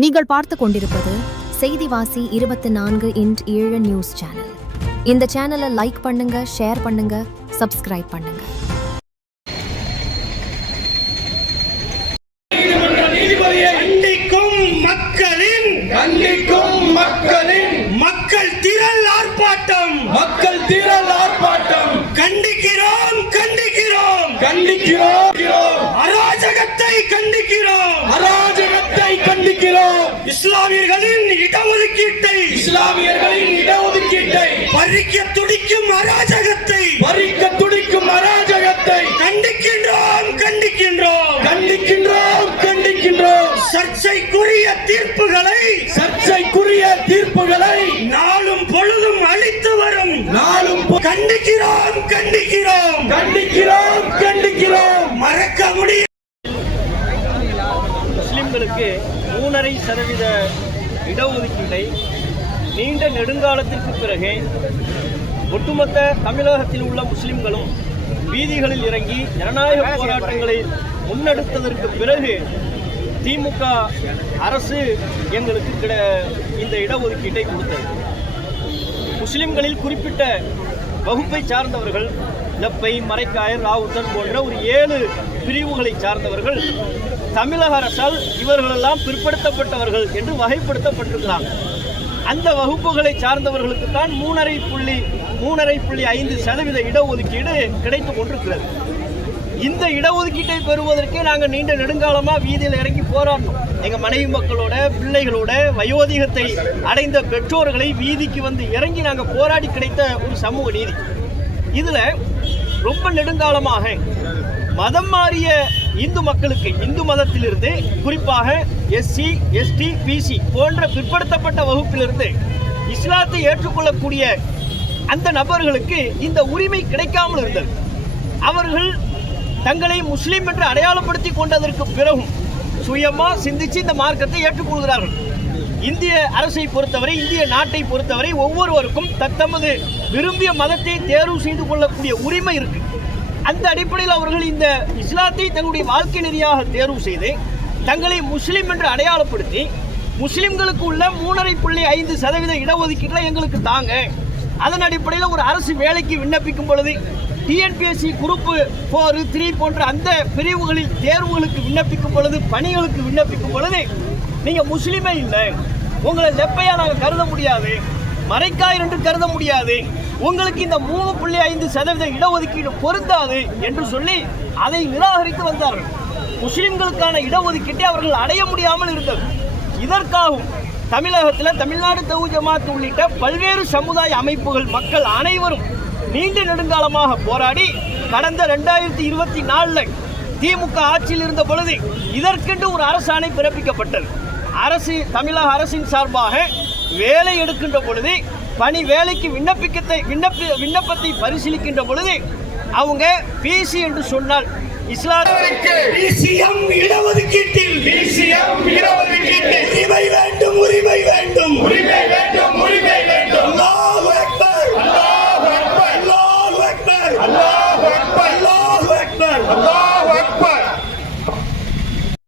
நீங்கள் பார்த்து கொண்டிருப்பது செய்திவாசி 24x7 நியூஸ் சேனல். இந்த சேனலை லைக் பண்ணுங்க, ஷேர் பண்ணுங்க, சப்ஸ்கிரைப் பண்ணுங்க. மக்கள் திரள் ஆர்ப்பாட்டம் கண்டிக்கிறோம் அராஜகத்தை கண்டிக்கிறோம் இஸ்லாமியர்களின் இடஒதுக்கீட்டை பறிக்க துடிக்கும் அராஜகத்தை கண்டிக்கின்றோம் சர்ச்சைக்குரிய தீர்ப்புகளை நாளும் பொழுதும் அளித்து வரும் கண்டிக்கிறோம் மறக்க முடியும். முஸ்லிம்களுக்கு 3.5% இடஒதுக்கீட்டை நீண்ட நெடுங்காலத்திற்கு பிறகு ஒட்டுமொத்த தமிழகத்தில் உள்ள முஸ்லிம்களும் வீதிகளில் இறங்கி ஜனநாயக போராட்டங்களை முன்னெடுத்ததற்கு பிறகு திமுக அரசு எங்களுக்கு இந்த இடஒதுக்கீட்டை கொடுத்தது. முஸ்லிம்களில் குறிப்பிட்ட வகுப்பை சார்ந்தவர்கள், லப்பை, மரைக்காயர், ராவுத்தர் போன்ற ஒரு 7 பிரிவுகளை சார்ந்தவர்கள் தமிழக அரசால் இவர்களெல்லாம் பிற்படுத்தப்பட்டவர்கள் என்று வகைப்படுத்தப்பட்டிருக்கிறாங்க. அந்த வகுப்புகளை சார்ந்தவர்களுக்கு தான் 3.5% இடஒதுக்கீடு கிடைத்து கொண்டிருக்கிறது. இந்த இடஒதுக்கீட்டை பெறுவதற்கே நாங்கள் நீண்ட நெடுங்காலமாக வீதியில் இறங்கி போராடணும். எங்கள் மனைவி மக்களோட, பிள்ளைகளோட, வயோதிகத்தை அடைந்த பெற்றோர்களை வீதிக்கு வந்து இறங்கி நாங்கள் போராடி கிடைத்த ஒரு சமூக நீதி. இதில் ரொம்ப நெடுங்காலமாக மதம் மாறிய இந்து மக்களுக்கு, இந்து மதத்திலிருந்து குறிப்பாக எஸ்சி, எஸ்டி, பிசி போன்ற பிற்படுத்தப்பட்ட வகுப்பிலிருந்து இஸ்லாத்தை ஏற்றுக்கொள்ளக்கூடிய அந்த நபர்களுக்கு இந்த உரிமை கிடைக்காமல் இருந்தது. அவர்கள் தங்களை முஸ்லீம் என்று அடையாளப்படுத்தி கொண்டதற்கு பிறகும் சுயமாக சிந்திச்சு இந்த மார்க்கத்தை ஏற்றுக்கொள்கிறார்கள். இந்திய அரசை பொறுத்தவரை, இந்திய நாட்டை பொறுத்தவரை ஒவ்வொருவருக்கும் தத்தமது விரும்பிய மதத்தை தேர்வு செய்து கொள்ளக்கூடிய உரிமை இருக்கு. அந்த அடிப்படையில் அவர்கள் இந்த இஸ்லாத்தை தங்களுடைய வாழ்க்கை நெறியாக தேர்வு செய்து தங்களை முஸ்லீம் என்று அடையாளப்படுத்தி முஸ்லிம்களுக்கு உள்ள 3.5% இடஒதுக்கீட்டில் எங்களுக்கு தாங்க. அதன் அடிப்படையில் ஒரு அரசு வேலைக்கு விண்ணப்பிக்கும் பொழுது டிஎன்பிஎஸ்சி குரூப் 4, 3 போன்ற அந்த பிரிவுகளில் தேர்வுகளுக்கு விண்ணப்பிக்கும் பொழுது, பணிகளுக்கு விண்ணப்பிக்கும் பொழுது நீங்கள் முஸ்லீமே இல்லை, உங்களை லெப்பையா நாங்கள் கருத முடியாது, மரைக்காயர் என்று கருத முடியாது, உங்களுக்கு இந்த 3.5% இடஒதுக்கீடு பொருந்தாது என்று சொல்லி அதை நிராகரித்து வந்தார்கள். முஸ்லிம்களுக்கான இடஒதுக்கீட்டை அவர்கள் அடைய முடியாமல் இருந்தது. இதற்காகவும் தமிழகத்தில் தமிழ்நாடு தௌஹீத் ஜமாத் உள்ளிட்ட பல்வேறு சமுதாய அமைப்புகள், மக்கள் அனைவரும் நீண்ட நெடுங்காலமாக போராடி கடந்த 2024 திமுக ஆட்சியில் இருந்த பொழுது இதற்கென்று ஒரு அரசாணை பிறப்பிக்கப்பட்டது. தமிழக அரசின் சார்பாக வேலை எடுக்கின்ற பொழுது, பணி வேலைக்கு விண்ணப்பத்தை பரிசீலிக்கின்ற பொழுது அவங்க பிசி என்று சொன்னால் இஸ்லாமிற்கு இடஒதுக்கீட்டில் உரிமை வேண்டும்